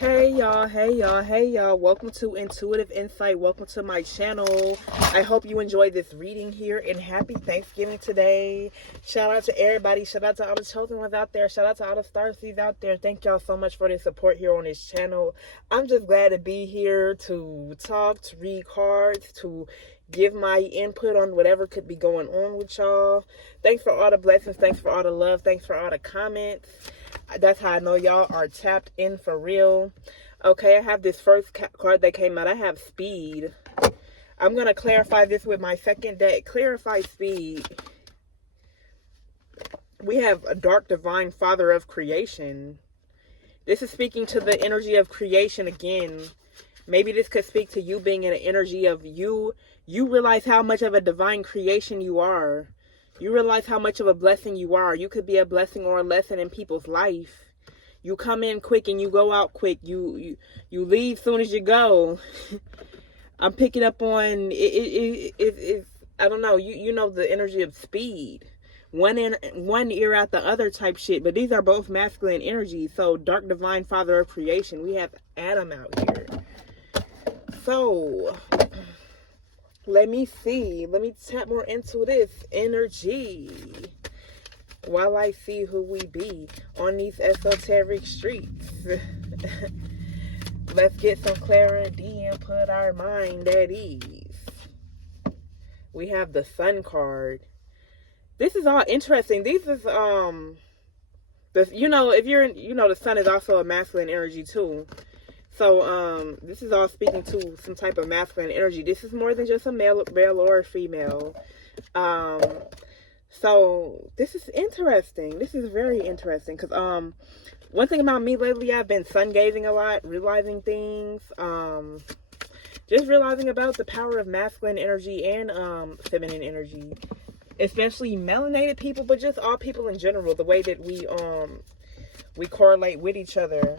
Hey y'all, hey y'all, hey y'all. Welcome to Intuitive Insight. Welcome to my channel. I hope you enjoyed this reading here and happy Thanksgiving today. Shout out to everybody. Shout out to all the chosen ones out there. Shout out to all the starseeds out there. Thank y'all so much for the support here on this channel. I'm just glad to be here to talk, to read cards, to give my input on whatever could be going on with y'all. Thanks for all the blessings. Thanks for all the love. Thanks for all the comments. That's how I know y'all are tapped in for real. Okay, I have this first card that came out. I have speed. I'm going to clarify this with my second deck. Clarify speed. We have a dark divine father of creation. This is speaking to the energy of creation again. Maybe this could speak to you being in an energy of you realize how much of a divine creation you are. You realize how much of a blessing you are. You could be a blessing or a lesson in people's life. You come in quick and you go out quick. You leave soon as you go. I'm picking up on it. I don't know. You know the energy of speed. One ear out the other type shit. But these are both masculine energies. So dark divine father of creation. We have Adam out here. So let me see. Let me tap more into this energy while I see who we be on these esoteric streets. Let's get some clarity and put our mind at ease. We have the Sun card. This is all interesting. These is if you're in, the Sun is also a masculine energy too. So, this is all speaking to some type of masculine energy. This is more than just a male or a female. So this is interesting. This is very interesting because, one thing about me lately, I've been sun gazing a lot, realizing things, just realizing about the power of masculine energy and, feminine energy, especially melanated people, but just all people in general, the way that we correlate with each other.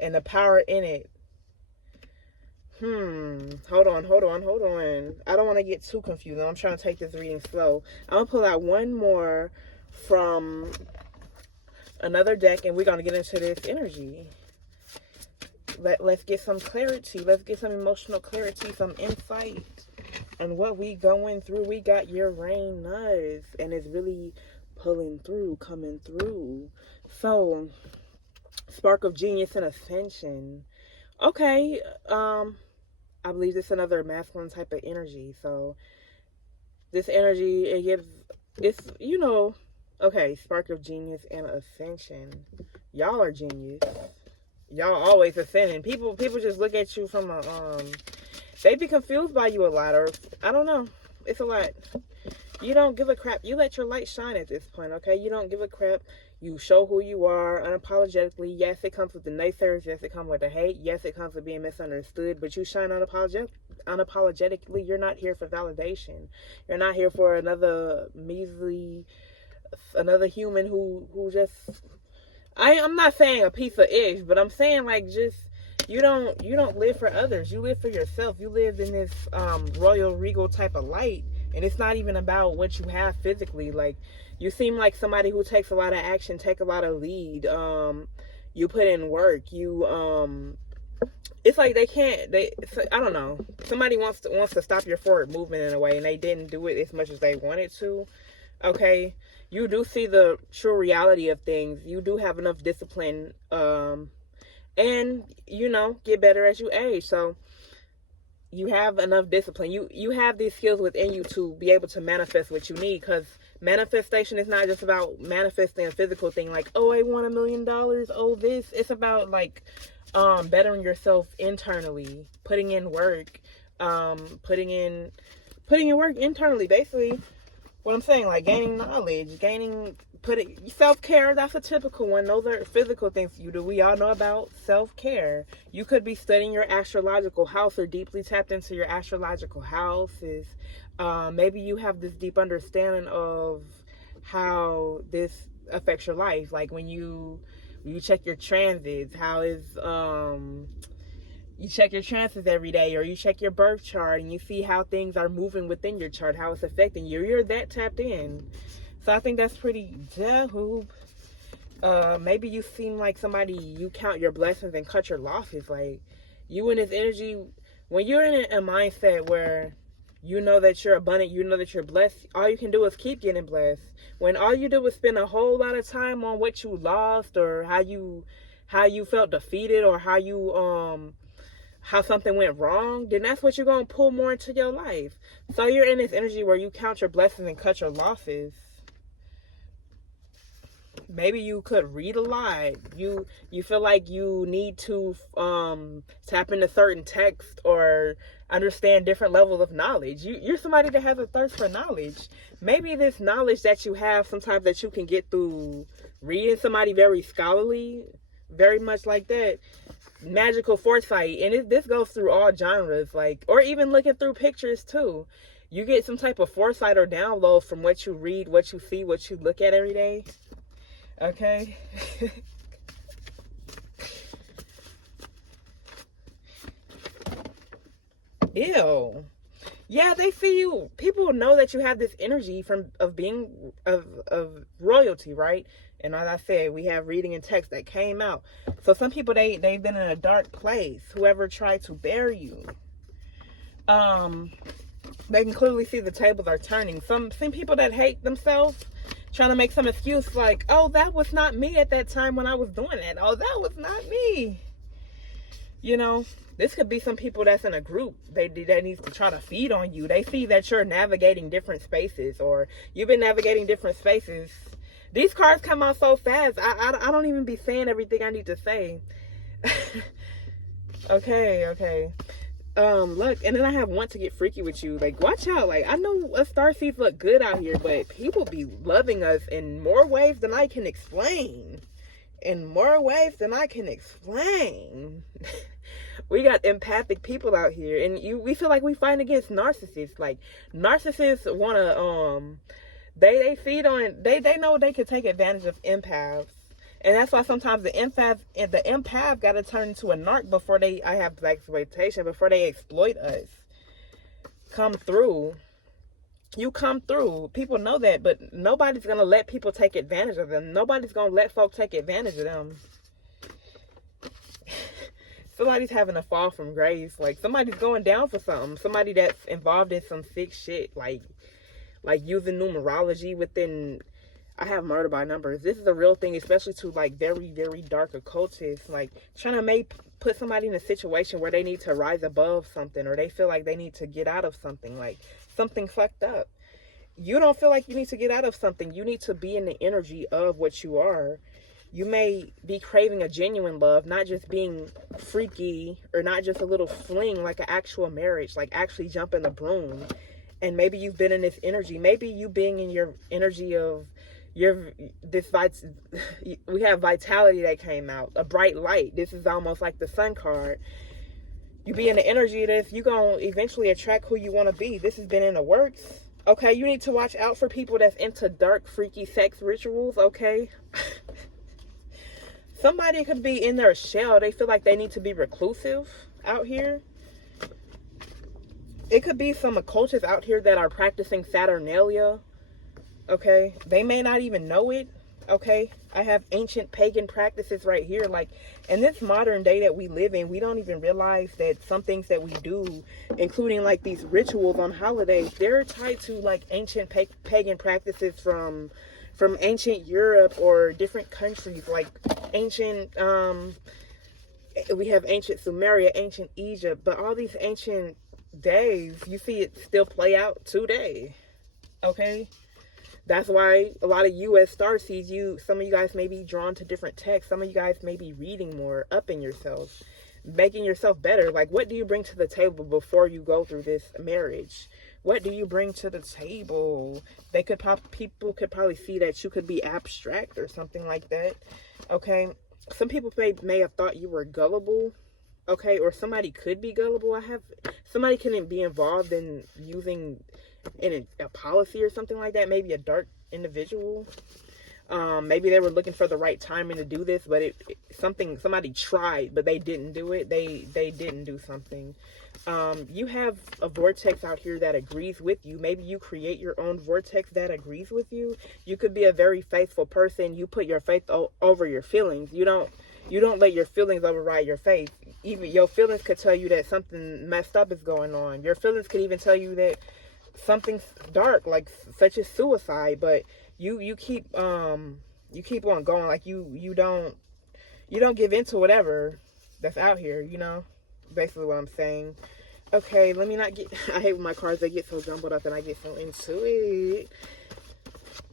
And the power in it. Hold on. I don't want to get too confused. I'm trying to take this reading slow. I'm going to pull out one more from another deck, and we're going to get into this energy. Let's get some clarity. Let's get some emotional clarity, some insight on what we going through. We got Uranus, and it's really pulling through, coming through. So spark of genius and ascension. Okay, I believe this is another masculine type of energy. So this energy, it gives this, okay, spark of genius and ascension. Y'all are genius. Y'all always ascending. People just look at you from a they be confused by you a lot, or I don't know. It's a lot. You don't give a crap. You let your light shine at this point, okay? You don't give a crap. You show who you are unapologetically. Yes, it comes with the naysayers. Yes, it comes with the hate. Yes, it comes with being misunderstood. But you shine unapologetically. You're not here for validation. You're not here for another human who just... I'm not saying a piece of ish, but I'm saying like just... You don't live for others. You live for yourself. You live in this royal regal type of light. And it's not even about what you have physically. Like, you seem like somebody who takes a lot of action, take a lot of lead. You put in work. It's like I don't know. Somebody wants to stop your forward movement in a way, and they didn't do it as much as they wanted to. Okay? You do see the true reality of things. You do have enough discipline, and, get better as you age. So, you have enough discipline. You have these skills within you to be able to manifest what you need, because manifestation is not just about manifesting a physical thing like, oh, I want $1 million, oh, this. It's about like bettering yourself internally, putting in work, putting in work internally. Basically, what I'm saying, like gaining knowledge, self-care. That's a typical one. Those are physical things you do. We all know about self-care. You could be studying your astrological house or deeply tapped into your astrological houses. Maybe you have this deep understanding of how this affects your life. Like when you check your transits, you check your transits every day, or you check your birth chart and you see how things are moving within your chart, how it's affecting you. You're that tapped in. So I think that's pretty dope. Maybe you seem like somebody, you count your blessings and cut your losses. Like, you in this energy, when you're in a mindset where you know that you're abundant, you know that you're blessed, all you can do is keep getting blessed. When all you do is spend a whole lot of time on what you lost, or how you felt defeated, or how something went wrong, then that's what you're going to pull more into your life. So you're in this energy where you count your blessings and cut your losses. Maybe you could read a lot. You feel like you need to tap into certain text or understand different levels of knowledge. You're somebody that has a thirst for knowledge. Maybe this knowledge that you have sometimes that you can get through reading somebody very scholarly, very much like that, magical foresight. And this goes through all genres, like, or even looking through pictures too. You get some type of foresight or download from what you read, what you see, what you look at every day. Okay. Ew. Yeah, they see you. People know that you have this energy of being of royalty, right? And as I said, we have reading and text that came out. So some people, they've been in a dark place. Whoever tried to bury you, they can clearly see the tables are turning. Some people that hate themselves, trying to make some excuse like, oh, that was not me at that time when I was doing it. Oh, that was not me. You know, this could be some people that's in a group that needs to try to feed on you. They see that you're navigating different spaces, or you've been navigating different spaces. These cards come out so fast. I don't even be saying everything I need to say. Okay. Look, and then I have want to get freaky with you. Like, watch out. Like, I know us starseeds look good out here, but people be loving us in more ways than I can explain. In more ways than I can explain. We got empathic people out here, and we feel like we fight against narcissists. Like, narcissists wanna they feed on, they know they could take advantage of empaths. And that's why sometimes the empath got to turn into a narc before I have black exploitation, before they exploit us. Come through. You come through. People know that, but nobody's going to let people take advantage of them. Nobody's going to let folks take advantage of them. Somebody's having a fall from grace. Like, somebody's going down for something. Somebody that's involved in some sick shit, like using numerology within... I have murder by numbers. This is a real thing, especially to like very, very dark occultists. Like, trying to put somebody in a situation where they need to rise above something, or they feel like they need to get out of something, like something fucked up. You don't feel like you need to get out of something. You need to be in the energy of what you are. You may be craving a genuine love, not just being freaky, or not just a little fling, like an actual marriage, like actually jumping the broom. And maybe you've been in this energy. Maybe you being in your energy of we have vitality that came out, a bright light. This is almost like the sun card. You be in the energy that you're going to eventually attract who you want to be. This has been in the works. Okay, you need to watch out for people that's into dark, freaky sex rituals, okay? Somebody could be in their shell. They feel like they need to be reclusive out here. It could be some occultists out here that are practicing Saturnalia. Okay, they may not even know it. Okay, I have ancient pagan practices right here. Like, in this modern day that we live in, we don't even realize that some things that we do, including like these rituals on holidays, they're tied to like ancient pagan practices from ancient Europe or different countries. Like ancient, we have ancient Sumeria, ancient Egypt, but all these ancient days, you see it still play out today. Okay. That's why a lot of U.S. starseeds, some of you guys may be drawn to different texts. Some of you guys may be reading more, upping yourself, making yourself better. Like, what do you bring to the table before you go through this marriage? What do you bring to the table? People could probably see that you could be abstract or something like that. Okay. Some people may have thought you were gullible. Okay. Or somebody could be gullible. Somebody can be involved in using in a policy or something like that, maybe a dark individual. Maybe they were looking for the right timing to do this, but somebody tried, but they didn't do it. They didn't do something. You have a vortex out here that agrees with you. Maybe you create your own vortex that agrees with you. You could be a very faithful person. You put your faith over your feelings. You don't let your feelings override your faith. Even your feelings could tell you that something messed up is going on. Your feelings could even tell you that something's dark, like such as suicide, but you keep on going. Like you don't give in to whatever that's out here, you know, basically what I'm saying. Okay, let me not get, I hate when my cards, they get so jumbled up and I get so into it.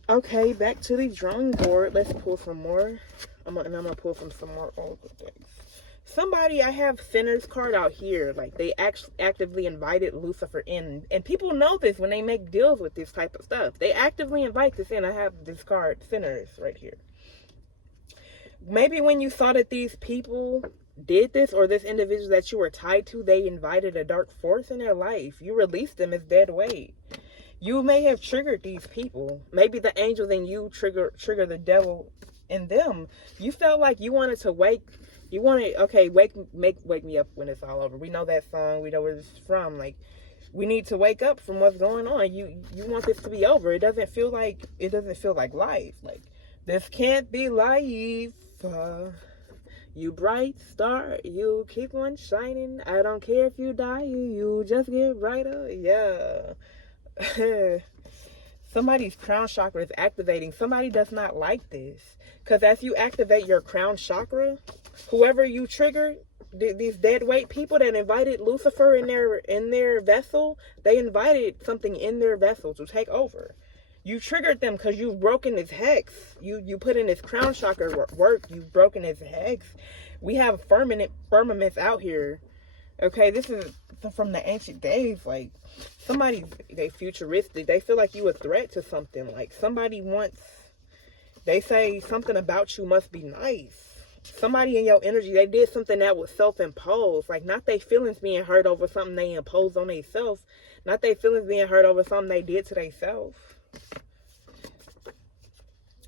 Okay, back to the drawing board. Let's pull some more. I'm gonna pull from some more oracle decks. Somebody, I have Sinner's card out here. Like, they actively invited Lucifer in. And people know this when they make deals with this type of stuff. They actively invite this in. I have this card, Sinners, right here. Maybe when you saw that these people did this, or this individual that you were tied to, they invited a dark force in their life. You released them as dead weight. You may have triggered these people. Maybe the angels in you trigger the devil in them. You felt like you wanted to wake me up when it's all over. We know that song. We know where it's from. Like, we need to wake up from what's going on. You want this to be over. It doesn't feel like life. Like, this can't be life. You bright star, you keep on shining. I don't care if you die, you just get brighter. Yeah. Somebody's crown chakra is activating. Somebody does not like this. Because as you activate your crown chakra, whoever you trigger, these dead weight people that invited Lucifer in their vessel, they invited something in their vessel to take over. You triggered them because you've broken his hex. You put in his crown chakra work. You've broken his hex. We have firmaments out here. Okay, this is from the ancient days. Like, they futuristic. They feel like you a threat to something. Like, they say something about you must be nice. Somebody in your energy, they did something that was self-imposed. Like, not their feelings being hurt over something they imposed on themselves. Not their feelings being hurt over something they did to themselves.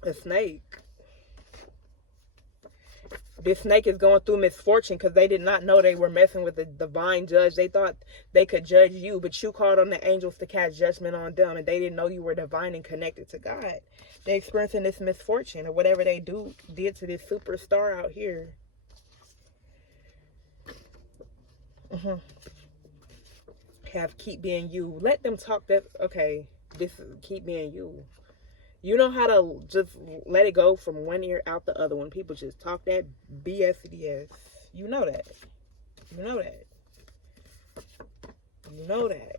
A snake. This snake is going through misfortune because they did not know they were messing with the divine judge. They thought they could judge you, but you called on the angels to cast judgment on them, and they didn't know you were divine and connected to God. They're experiencing this misfortune or whatever they did to this superstar out here. Have keep being you. Let them talk that, okay, this keep being you. You know how to just let it go from one ear out the other when people just talk that BS. You know that. You know that. You know that.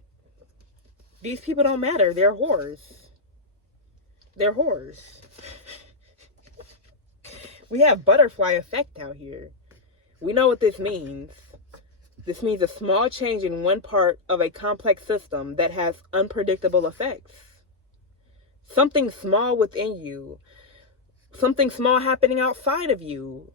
These people don't matter. They're whores. They're whores. We have butterfly effect out here. We know what this means. This means a small change in one part of a complex system that has unpredictable effects. Something small within you. Something small happening outside of you.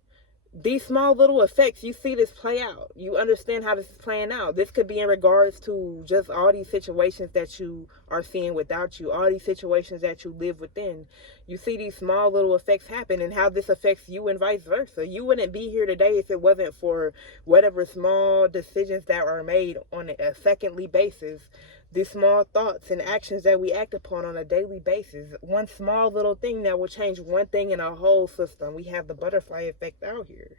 These small little effects, you see this play out. You understand how this is playing out. This could be in regards to just all these situations that you are seeing without you. All these situations that you live within. You see these small little effects happen and how this affects you and vice versa. You wouldn't be here today if it wasn't for whatever small decisions that are made on a secondly basis. These small thoughts and actions that we act upon on a daily basis. One small little thing that will change one thing in a whole system. We have the butterfly effect out here.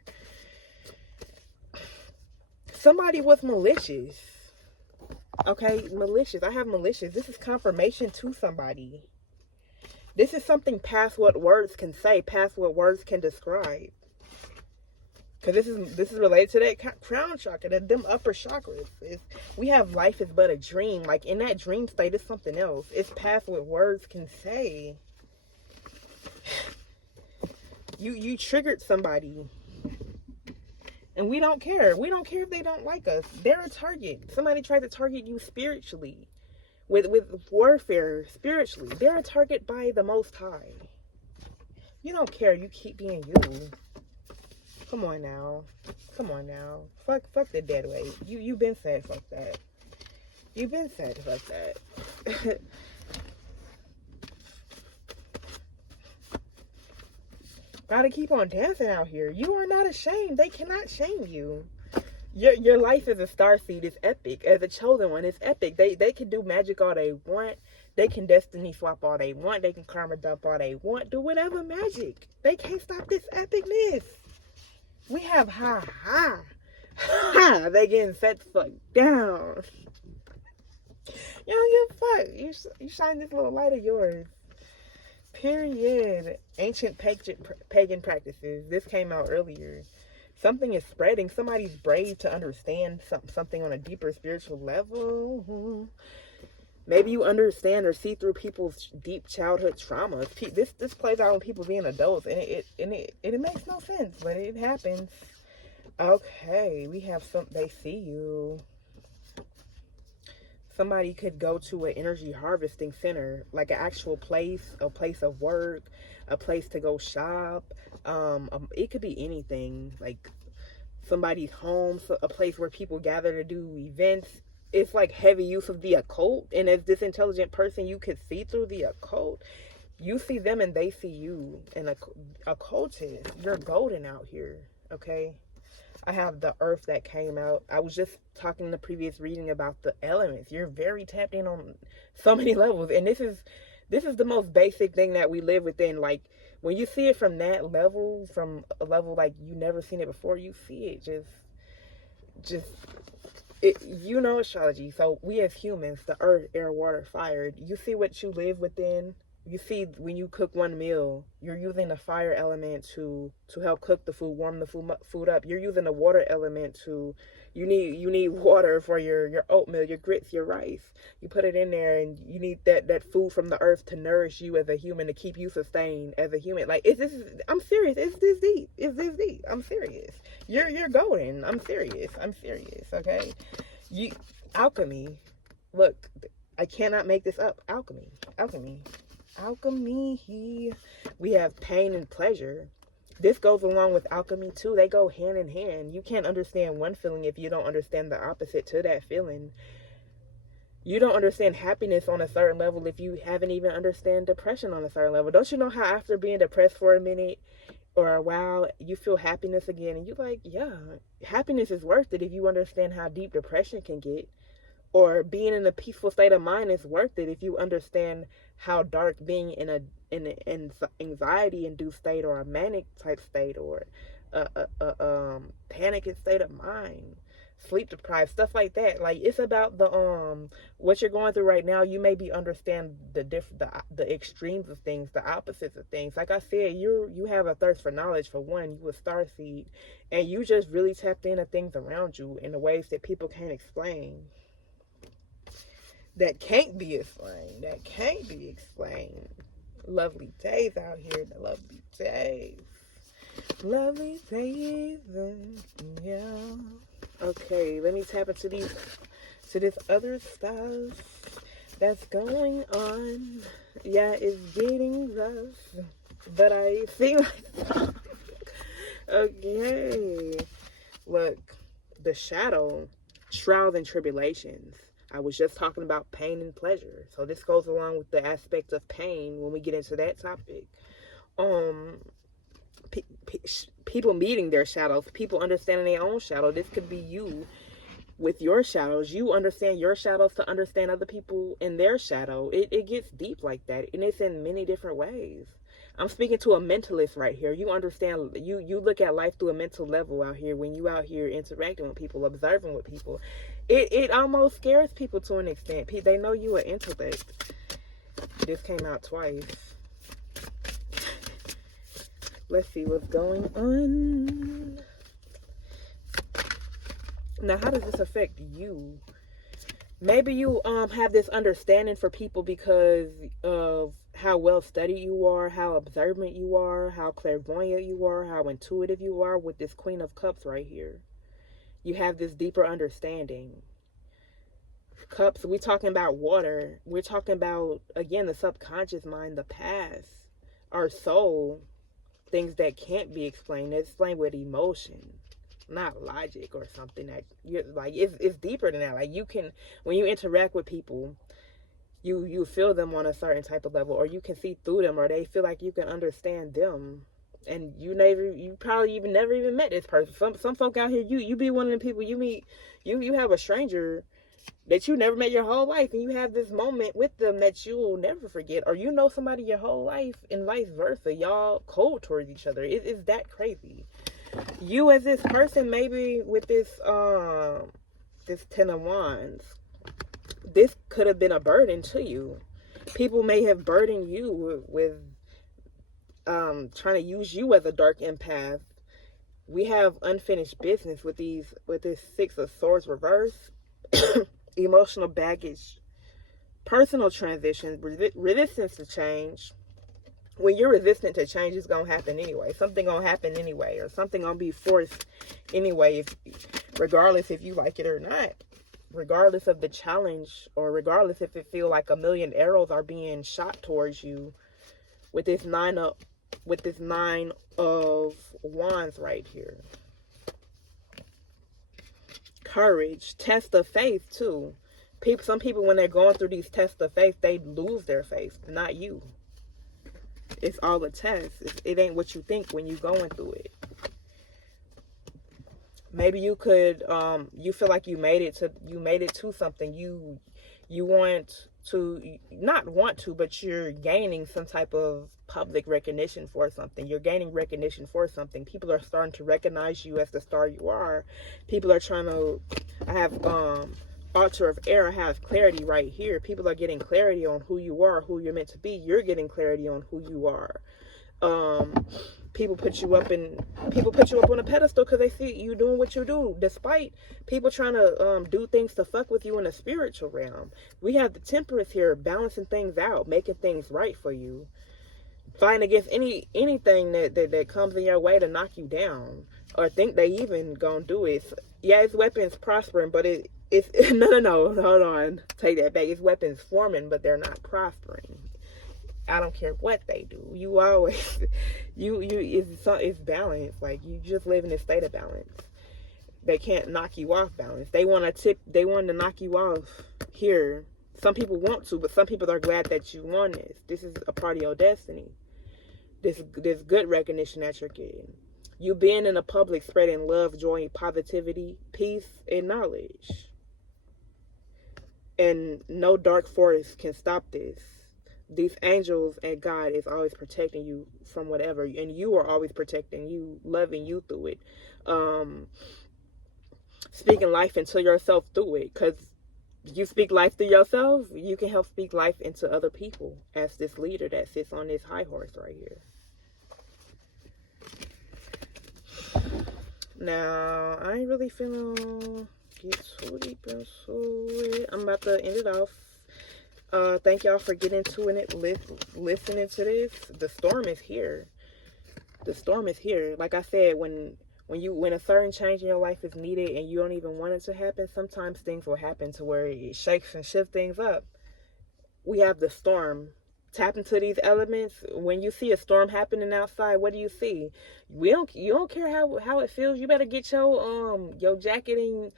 Somebody was malicious. Okay, malicious. I have malicious. This is confirmation to somebody. This is something past what words can say, past what words can describe. Because this is related to that crown chakra, them upper chakras. We have life is but a dream. Like, in that dream state, it's something else. It's past what words can say. You triggered somebody. And we don't care. We don't care if they don't like us. They're a target. Somebody tried to target you spiritually. With warfare, spiritually. They're a target by the Most High. You don't care. You keep being you. Come on now. Come on now. Fuck the dead weight. You've been said fuck that. You've been said fuck that. Gotta keep on dancing out here. You are not ashamed. They cannot shame you. Your life as a starseed is epic. As a chosen one, it's epic. They can do magic all they want. They can destiny swap all they want. They can karma dump all they want. Do whatever magic. They can't stop this epicness. We have ha ha. Ha! They getting set the fuck down. You don't give a fuck. You shine this little light of yours. Period. Ancient pagan practices. This came out earlier. Something is spreading. Somebody's brave to understand something on a deeper spiritual level. Maybe you understand or see through people's deep childhood traumas. This plays out when people being adults, and it makes no sense, but it happens. Okay, we have they see you. Somebody could go to an energy harvesting center, like an actual place, a place of work, a place to go shop. It could be anything, like somebody's home, a place where people gather to do events. It's like heavy use of the occult. And as this intelligent person, you could see through the occult. You see them and they see you. And occultist, you're golden out here, okay? I have the earth that came out. I was just talking in the previous reading about the elements. You're very tapped in on so many levels. And this is the most basic thing that we live within. Like, when you see it from that level, from a level like you never seen it before, you see it you know astrology. So we as humans, the earth, air, water, fire, you see what you live within. You see, when you cook one meal, you're using the fire element to help cook the food, warm the food up. You're using the water element you need water for your oatmeal, your grits, your rice. You put it in there, and you need that food from the earth to nourish you as a human, to keep you sustained as a human. Like, I'm serious. It's this deep. It's this deep. I'm serious. You're golden. I'm serious. Okay? Alchemy. Look, I cannot make this up. Alchemy. We have pain and pleasure. This goes along with alchemy too. They go hand in hand. You can't understand one feeling if you don't understand the opposite to that feeling. You don't understand happiness on a certain level if you haven't even understand depression on a certain level. Don't you know how after being depressed for a minute or a while, you feel happiness again, and you're like, yeah, happiness is worth it if you understand how deep depression can get. Or being in a peaceful state of mind is worth it if you understand how dark being in an anxiety-induced state, or a manic type state, or a panicked state of mind, sleep deprived, stuff like that. Like, it's about the what you're going through right now. You maybe understand the extremes of things, the opposites of things. Like I said, you have a thirst for knowledge. For one, you a starseed, and you just really tapped into things around you in the ways that people can't explain. That can't be explained. Lovely days out here. The lovely days. Yeah. Okay, let me tap into this other stuff that's going on. Yeah, it's getting rough, but I feel like okay. Look, the shadow, trials and tribulations. I was just talking about pain and pleasure. So this goes along with the aspect of pain when we get into that topic. People meeting their shadows, people understanding their own shadow. This could be you with your shadows. You understand your shadows to understand other people in their shadow. It gets deep like that, and it's in many different ways. I'm speaking to a mentalist right here. You understand, you look at life through a mental level out here when you out here interacting with people, observing with people. It almost scares people to an extent. They know you an intellect. This came out twice. Let's see what's going on. Now, how does this affect you? Maybe you have this understanding for people because of how well studied you are, how observant you are, how clairvoyant you are, how intuitive you are with this Queen of Cups right here. You have this deeper understanding. Cups, we're talking about water. We're talking about, again, the subconscious mind, the past, our soul, things that can't be explained. It's explained with emotion, not logic or something that you're like, it's deeper than that. Like, you can, when you interact with people, you feel them on a certain type of level, or you can see through them, or they feel like you can understand them. and you probably even never even met this person. Some folk out here, you be one of the people you meet, you have a stranger that you never met your whole life, and you have this moment with them that you will never forget, or you know somebody your whole life and vice versa. Y'all cold towards each other. It's that crazy. You as this person, maybe with this this 10 of Wands, this could have been a burden to you. People may have burdened you with trying to use you as a dark empath. We have unfinished business with this 6 of Swords reverse. Emotional baggage, personal transitions, resistance to change. When you're resistant to change, it's gonna happen anyway. Something gonna happen anyway, or something gonna be forced anyway, regardless if you like it or not, regardless of the challenge, or regardless if it feel like a million arrows are being shot towards you. With this 9 of Wands right here. Courage, test of faith too. Some people, when they're going through these tests of faith, they lose their faith. Not you. It's all a test. It ain't what you think when you're going through it. Maybe you could, you feel like you made it to something. You want to, not want to, but you're gaining some type of public recognition for something. You're gaining recognition for something. People are starting to recognize you as the star you are. People are trying to, I have altar of air, I have clarity right here. People are getting clarity on who you are, who you're meant to be. You're getting clarity on who you are. People put you up on a pedestal because they see you doing what you do, despite people trying to do things to fuck with you in the spiritual realm. We have the Temperance here, balancing things out, making things right for you, fighting against anything that comes in your way to knock you down, or think they even gonna do it. Yeah, it's weapons prospering, but it's no, hold on, take that back. It's weapons forming, but they're not prospering. I don't care what they do. You always, it's balance. Like, you just live in a state of balance. They can't knock you off balance. They want to knock you off here. Some people want to, but some people are glad that you won this. This is a part of your destiny. This good recognition that you're getting. You being in the public, spreading love, joy, positivity, peace, and knowledge. And no dark force can stop this. These angels and God is always protecting you from whatever, and you are always protecting you, loving you through it, speaking life into yourself through it, because you speak life through yourself, you can help speak life into other people as this leader that sits on this high horse right here. Now, I ain't really finna get too deep into it. I'm about to end it off. Thank y'all for getting to it, listening to this. The storm is here. The storm is here. Like I said, when a certain change in your life is needed and you don't even want it to happen, sometimes things will happen to where it shakes and shifts things up. We have the storm. Tap into these elements. When you see a storm happening outside, what do you see? You don't care how it feels. You better get your jacket and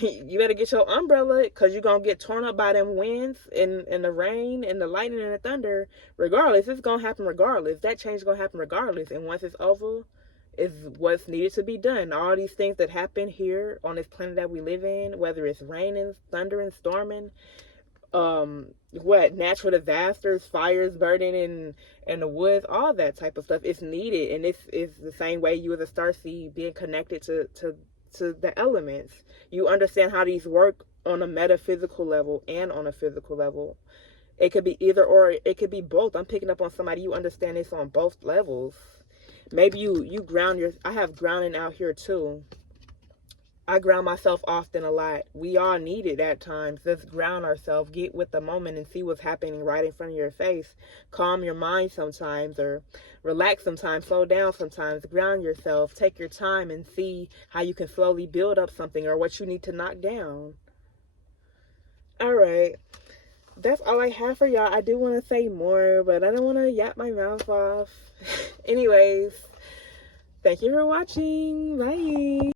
you better get your umbrella, because you're going to get torn up by them winds and the rain and the lightning and the thunder. Regardless, it's going to happen regardless. That change is going to happen regardless. And once it's over, is what's needed to be done. All these things that happen here on this planet that we live in, whether it's raining, thundering, storming, natural disasters, fires burning in the woods, all that type of stuff, it's needed. And it's the same way you as a starseed being connected to the elements. You understand how these work on a metaphysical level and on a physical level. It could be either or, it could be both. I'm picking up on somebody, you understand this on both levels. Maybe you ground I have grounding out here too. I ground myself often a lot. We all need it at times. Let's ground ourselves, get with the moment and see what's happening right in front of your face. Calm your mind sometimes, or relax sometimes, slow down sometimes, ground yourself, take your time and see how you can slowly build up something or what you need to knock down. All right. That's all I have for y'all. I do want to say more, but I don't want to yap my mouth off. Anyways, thank you for watching. Bye.